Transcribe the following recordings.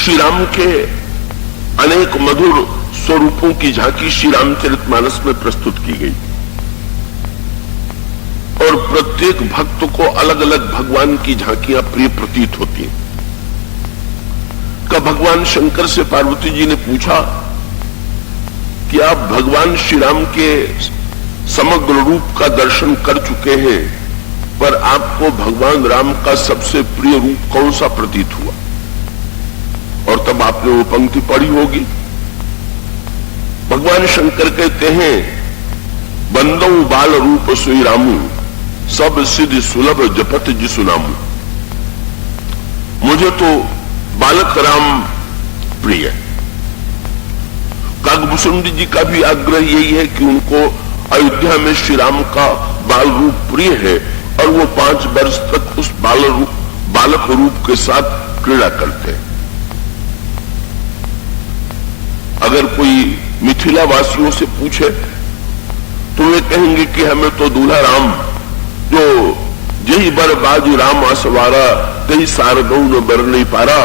श्री राम के अनेक मधुर स्वरूपों की झांकी श्री रामचरितमानस में प्रस्तुत की गई और प्रत्येक भक्त को अलग अलग भगवान की झांकियां प्रिय प्रतीत होती हैं। का भगवान शंकर से पार्वती जी ने पूछा कि आप भगवान श्री राम के समग्र रूप का दर्शन कर चुके हैं, पर आपको भगवान राम का सबसे प्रिय रूप कौन सा प्रतीत हुआ? और तब आपने वो पंक्ति पढ़ी होगी। भगवान शंकर कहते हैं, बंदौ बाल रूप सोई रामू, सब सिद्धि सुलभ जपत जिसु नामू। मुझे तो बालक राम प्रिय है। काकभूषण जी का भी आग्रह यही है कि उनको अयोध्या में श्री राम का बाल रूप प्रिय है और वो 5 वर्ष तक उस बालक रूप के साथ क्रीड़ा करते हैं। अगर कोई मिथिला वासियों से पूछे तो वे कहेंगे कि हमें तो दूल्हा राम, जो जही बर बाजू राम आसवारा तही सारगौ न बर नहीं पारा,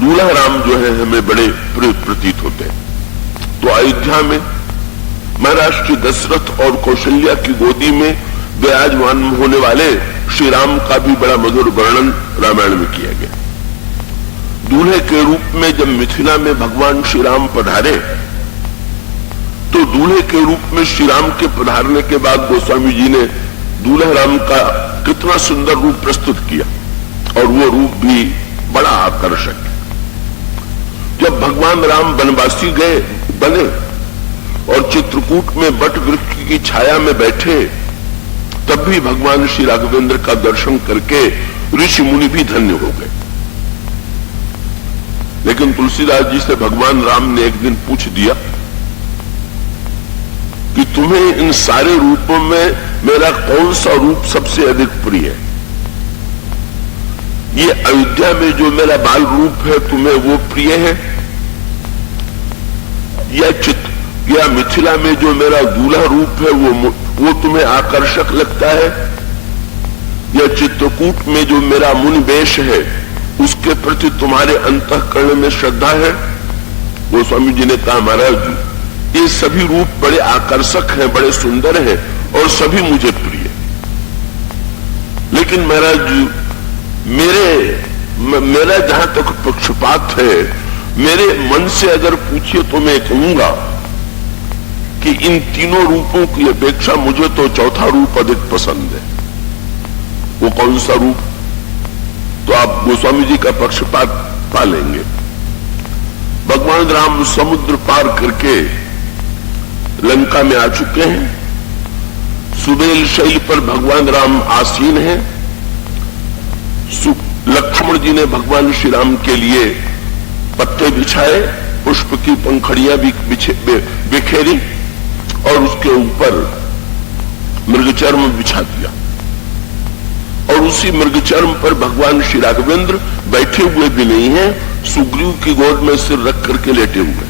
दूल्हा राम जो है हमें बड़े प्रिय प्रतीत होते हैं। तो अयोध्या में महाराज श्री दशरथ और कौशल्या की गोदी में विराजमान होने वाले श्री राम का भी बड़ा मधुर वर्णन रामायण में किया गया। दूल्हे के रूप में जब मिथिला में भगवान श्री राम पधारे तो दूल्हे के रूप में श्री राम के पधारने के बाद गोस्वामी जी ने दूल्हा राम का कितना सुंदर रूप प्रस्तुत किया और वो रूप भी बड़ा आकर्षक है। जब भगवान राम वनवासी गए बने और चित्रकूट में वट वृक्ष की छाया में बैठे, तब भी भगवान श्री राघवेंद्र का दर्शन करके ऋषि मुनि भी धन्य हो गए। लेकिन तुलसीदास जी से भगवान राम ने एक दिन पूछ दिया कि तुम्हें इन सारे रूपों में मेरा कौन सा रूप सबसे अधिक प्रिय है? ये अयोध्या में जो मेरा बाल रूप है तुम्हें वो प्रिय है, या मिथिला में जो मेरा दूल्हा रूप है वो तुम्हें आकर्षक लगता है, या चित्रकूट में जो मेरा मुनि वेश है उसके प्रति तुम्हारे अंतःकरण में श्रद्धा है? गोस्वामी जी ने कहा, महाराज जी, ये सभी रूप बड़े आकर्षक हैं, बड़े सुंदर हैं और सभी मुझे प्रिय। लेकिन महाराज जी, मेरा जहां तक पक्षपात है, मेरे मन से अगर पूछिए तो मैं कहूंगा कि इन तीनों रूपों की अपेक्षा मुझे तो चौथा रूप अधिक पसंद है। वो कौन सा रूप? तो आप गोस्वामी जी का पक्षपात पा लेंगे। भगवान राम समुद्र पार करके लंका में आ चुके हैं। सुबेल शैल पर भगवान राम आसीन हैं। लक्ष्मण जी ने भगवान श्री राम के लिए पत्ते बिछाए, पुष्प की पंखड़ियां भी बिखेरी और उसके ऊपर मृगचर्म बिछा दिया और उसी मृगचर्म पर भगवान श्री राघवेंद्र बैठे हुए भी नहीं हैं, सुग्रीव की गोद में सिर रख करके लेटे हुए।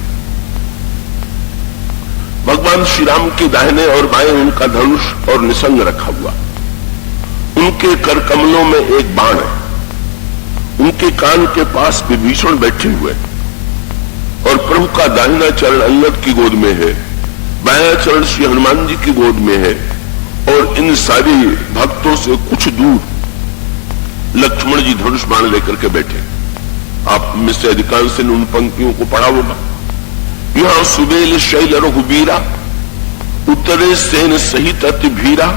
भगवान श्री राम के दाहिने और बाएं उनका धनुष और निसंग रखा हुआ। उनके कर कमलों में एक बाण है। उनके कान के पास विभीषण बैठे हुए और प्रभु का दाहिना चरण अंगद की गोद में है, बायां चरण श्री हनुमान जी की गोद में है और इन सारी भक्तों से कुछ दूर लक्ष्मण जी धनुष बाण लेकर के बैठे। आप में से अधिकांश ने उन पंक्तियों को पढ़ा होगा। यहां सुबेल शैल रघुबीरा, उतरे सेन सहित अति भीरा,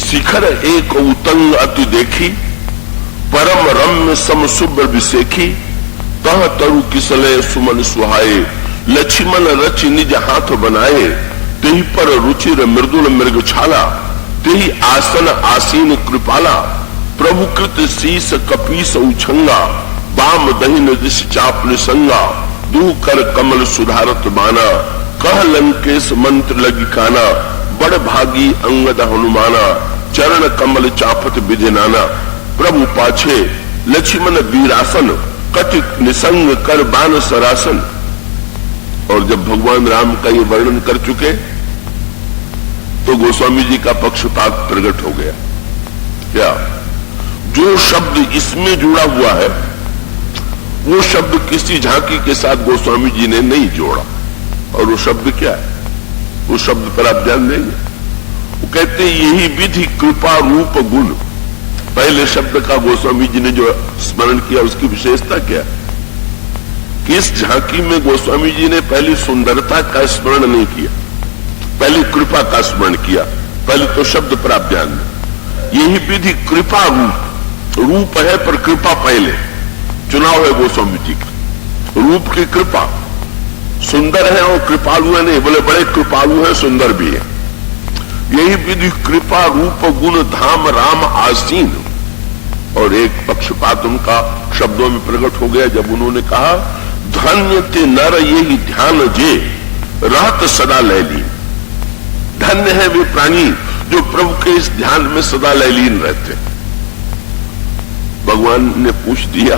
शिखर एक उतंग अति देखी, परम रम्य सम शुभ्र विसेखी, तह तरु किसले सुमन सुहाए, लक्ष्मण रच निज हाथ बनाए, तेहि पर रुचिर मृदुल मृग छाला, तेहि आसन आसीन कृपाला, प्रभु कृत शीस कपीस उछंगा, बाम दहिन दिश चाप निसंगा, दू कर कमल सुधारत माना, कह लंकेश मंत्र लगी काना, बड़ भागी अंगद हनुमाना, चरण कमल चापत विधि नाना, प्रभु पाछे लक्ष्मण वीरासन, कटिक निसंग कर बान सरासन। और जब भगवान राम का ये वर्णन कर चुके तो गोस्वामी जी का पक्षपात प्रकट हो गया। क्या जो शब्द इसमें जुड़ा हुआ है वो शब्द किसी झांकी के साथ गोस्वामी जी ने नहीं जोड़ा। और वो शब्द क्या है, उस शब्द पर आप ध्यान देंगे। वो कहते हैं यही विधि कृपा रूप गुण। पहले शब्द का गोस्वामी जी ने जो स्मरण किया उसकी विशेषता क्या है कि इस झांकी में गोस्वामी जी ने पहली सुंदरता का स्मरण नहीं किया, पहले कृपा का स्मरण किया। पहले तो शब्द पर आप ध्यान दें। यही विधि कृपा रूप, रूप है पर कृपा पहले, चुनाव है गोस्वामी जी का। रूप की कृपा, सुंदर है और कृपालु है नहीं, बोले बड़े कृपालु है, सुंदर भी है। यही विधि कृपा रूप गुण धाम राम आसीन। और एक पक्षपात उनका शब्दों में प्रकट हो गया जब उन्होंने कहा धन्य ते नर यही ध्यान जे रहत सदा लयलीन। धन्य है वे प्राणी जो प्रभु के इस ध्यान में सदा लयलीन रहते। भगवान ने पूछ दिया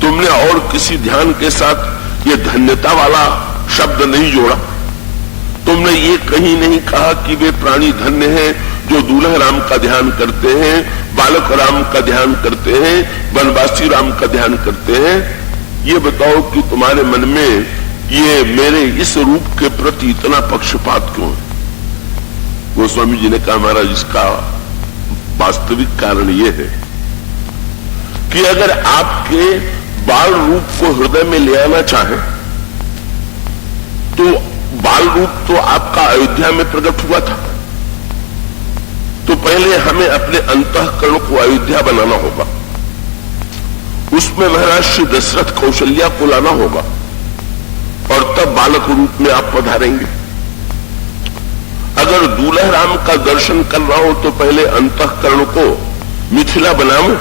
तुमने और किसी ध्यान के साथ ये धन्यता वाला शब्द नहीं जोड़ा? तुमने ये कहीं नहीं कहा कि वे प्राणी धन्य हैं जो दूल्हा राम का ध्यान करते हैं, बालक राम का ध्यान करते हैं, वनवासी राम का ध्यान करते हैं। ये बताओ कि तुम्हारे मन में ये मेरे इस रूप के प्रति इतना पक्षपात क्यों है? गोस्वामी जी ने कहा महाराज इसका वास्तविक कारण ये है कि अगर आपके बाल रूप को हृदय में ले आना चाहे तो बाल रूप तो आपका अयोध्या में प्रकट हुआ था, तो पहले हमें अपने अंतःकरण को अयोध्या बनाना होगा। उसमें महाराज श्री दशरथ कौशल्या को लाना होगा और तब बालक रूप में आप पधारेंगे। अगर दूल्हा राम का दर्शन करना हो तो पहले अंतःकरण को मिथिला बनावे,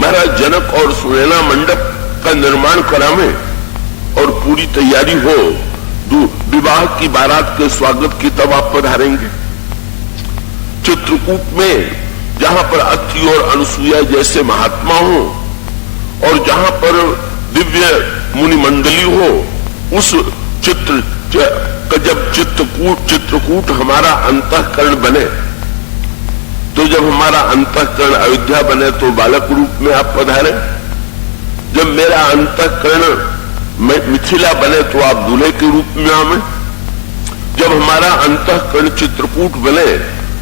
महाराज जनक और सुनैना मंडप का निर्माण करावे और पूरी तैयारी हो विवाह की बारात के स्वागत की, तब आप पधारेंगे। चित्रकूट में जहां पर अत्रि और अनसुईया जैसे महात्मा हो और जहां पर दिव्य मुनि मंडली हो, उस जब चित्रकूट हमारा अंतःकरण बने, तो जब हमारा अंतःकरण अयोध्या बने तो बालक रूप में आप पधारे। जब मेरा अंतःकरण मिथिला बने तो आप दूल्हे के रूप में आवे। जब हमारा अंतःकरण चित्रकूट बने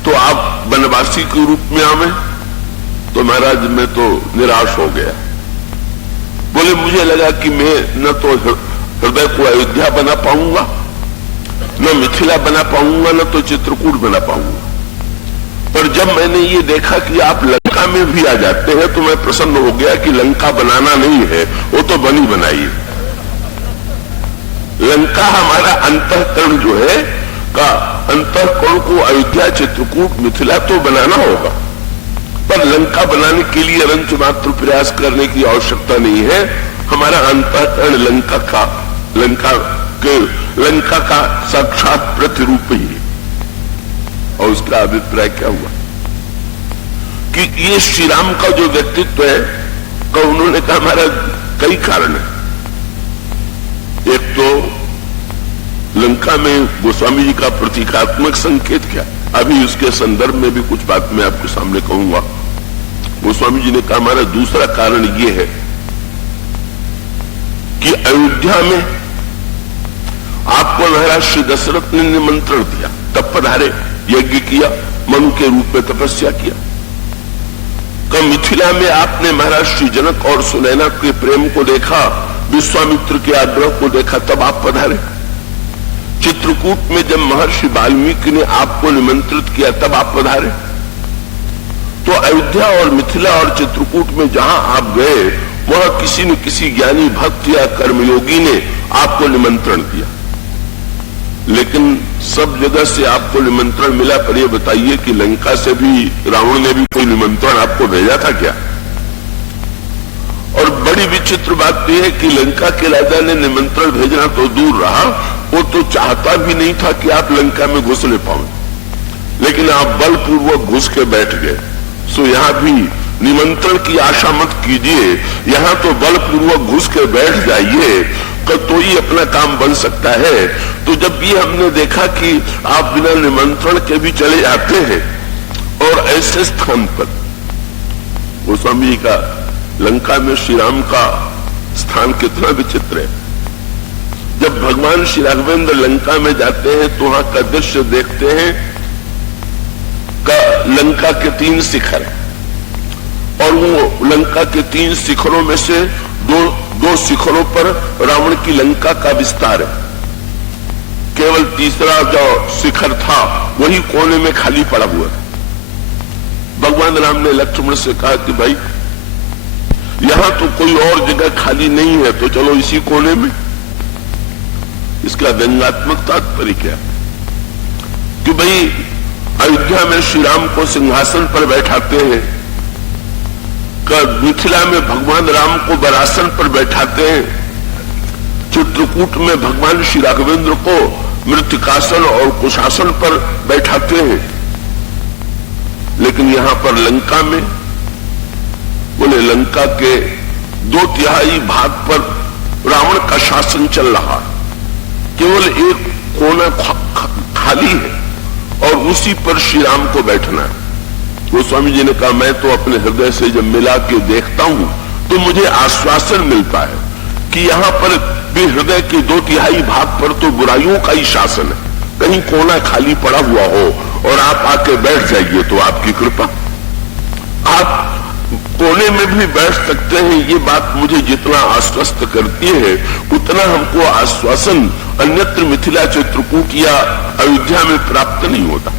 तो आप वनवासी के रूप में आवे। तो महाराज मैं तो निराश हो गया। बोले मुझे लगा कि मैं न तो हृदय को अयोध्या बना पाऊंगा, न मिथिला बना पाऊंगा, न तो चित्रकूट बना पाऊंगा। पर जब मैंने ये देखा कि आप लंका में भी आ जाते हैं तो मैं प्रसन्न हो गया कि लंका बनाना नहीं है, वो तो बनी बनाई। लंका हमारा अंतःकरण जो है का अंतःकरण को अयोध्या चित्रकूट मिथिला तो बनाना होगा, पर लंका बनाने के लिए अनंत मात्र प्रयास करने की आवश्यकता नहीं है। हमारा अंतःकरण लंका का साक्षात प्रतिरूप ही है। और उसका अभिप्राय क्या हुआ कि ये श्री राम का जो व्यक्तित्व है का उन्होंने कहा हमारा कई कारण है। एक तो लंका में गोस्वामी जी का प्रतीकात्मक संकेत क्या, अभी उसके संदर्भ में भी कुछ बात मैं आपके सामने कहूंगा। गोस्वामी जी ने कहा हमारा दूसरा कारण यह है कि अयोध्या में आपको महाराज श्री दशरथ ने निमंत्रण दिया, तब पधारे, यज्ञ किया, मनु के रूप में तपस्या किया। कब मिथिला में आपने महाराज श्री जनक और सुनैना के प्रेम को देखा, विश्वामित्र के आग्रह को देखा, तब आप पधारे। चित्रकूट में जब महर्षि वाल्मीकि ने आपको निमंत्रित किया तब आप पधारे। तो अयोध्या और मिथिला और चित्रकूट में जहां आप गए वह किसी न किसी ज्ञानी भक्त या कर्मयोगी ने आपको निमंत्रण दिया। लेकिन सब जगह से आपको निमंत्रण मिला, पर यह बताइए कि लंका से भी रावण ने भी कोई निमंत्रण आपको भेजा था क्या? और बड़ी विचित्र बात यह है कि लंका के राजा ने निमंत्रण भेजना तो दूर रहा, वो तो चाहता भी नहीं था कि आप लंका में घुसने पाओ, लेकिन आप बलपूर्वक घुस के बैठ गए। सो यहां भी निमंत्रण की आशा मत कीजिए, यहां तो बलपूर्वक घुस के बैठ जाइए तो ही अपना काम बन सकता है। तो जब ये हमने देखा कि आप बिना निमंत्रण के भी चले जाते हैं और ऐसे स्थान पर, गोस्वामी जी का लंका में श्री राम का स्थान कितना विचित्र है। जब भगवान श्री राघवेंद्र लंका में जाते हैं तो वहां का दृश्य देखते हैं का लंका के 3 शिखर और वो लंका के 3 शिखरों में से दो शिखरों पर रावण की लंका का विस्तार है। केवल तीसरा जो शिखर था वही कोने में खाली पड़ा हुआ था। भगवान राम ने लक्ष्मण से कहा कि भाई यहां तो कोई और जगह खाली नहीं है, तो चलो इसी कोने में। इसका व्यंग्यात्मक तात्पर्य क्या कि भाई अयोध्या में श्री राम को सिंहासन पर बैठाते हैं, मिथिला में भगवान राम को बरासन पर बैठाते हैं, चित्रकूट में भगवान श्री राघवेंद्र को मृत्तिकासन और कुशासन पर बैठाते हैं, लेकिन यहां पर लंका में बोले लंका के 2/3 भाग पर रावण का शासन चल रहा, केवल एक कोना खाली है और उसी पर श्री राम को बैठना है। गोस्वामी जी ने कहा मैं तो अपने हृदय से जब मिला के देखता हूं तो मुझे आश्वासन मिलता है कि यहां पर भी हृदय के 2/3 भाग पर तो बुराइयों का ही शासन है। कहीं कोना खाली पड़ा हुआ हो और आप आके बैठ जाइए तो आपकी कृपा, आप कोने में भी बैठ सकते हैं। ये बात मुझे जितना आश्वस्त करती है उतना हमको आश्वासन अन्यत्र मिथिला चित्रकूट या अयोध्या में प्राप्त नहीं होता।